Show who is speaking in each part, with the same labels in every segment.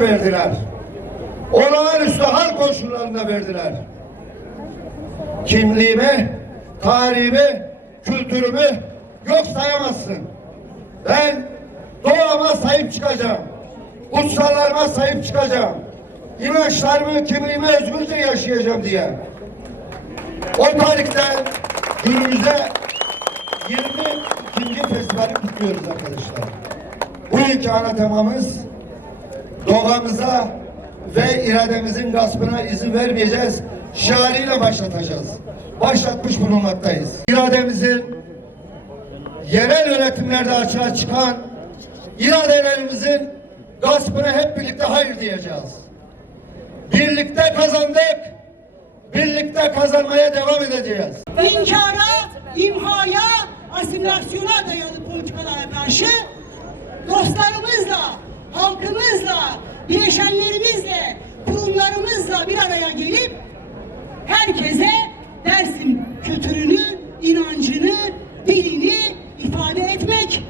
Speaker 1: verdiler. Olağanüstü hal koşullarında verdiler. Kimliğimi, tarihimi, kültürümü yok sayamazsın. Ben doğama sahip çıkacağım. Kutsallarıma sahip çıkacağım. İnançlarımı, kimliğimi özgürce yaşayacağım diye. O tarihten günümüze 22. festivali kutluyoruz arkadaşlar. Bugünkü ana temamız doğamıza ve irademizin gaspına izin vermeyeceğiz. Şiarıyla başlatacağız. Başlatmış bulunmaktayız. İrademizin yerel yönetimlerde açığa çıkan iradelerimizin gaspına hep birlikte hayır diyeceğiz. Birlikte kazandık, birlikte kazanmaya devam edeceğiz.
Speaker 2: inkara, imhaya, asimilasyona dayalı politikalara karşı dostlarımızla, halkımızla, bileşenlerimizle, kurumlarımızla bir araya gelip herkese Dersim kültürünü, inancını, dilini ifade etmek,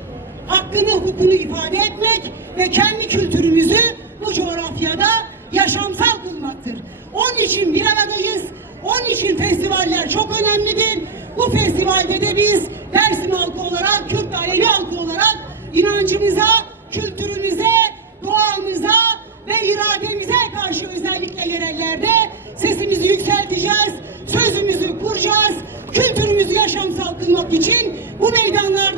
Speaker 2: hakkını, hukukunu ifade etmek ve kendi kültürümüzü bu coğrafyada yaşamsal kılmaktır. Onun için bir aradayız. Onun için festivaller çok önemlidir. Bu festivalde de biz Dersim halkı olarak, Kürt ve Alevi halkı olarak inancımıza, yaratmak için bu meydanlar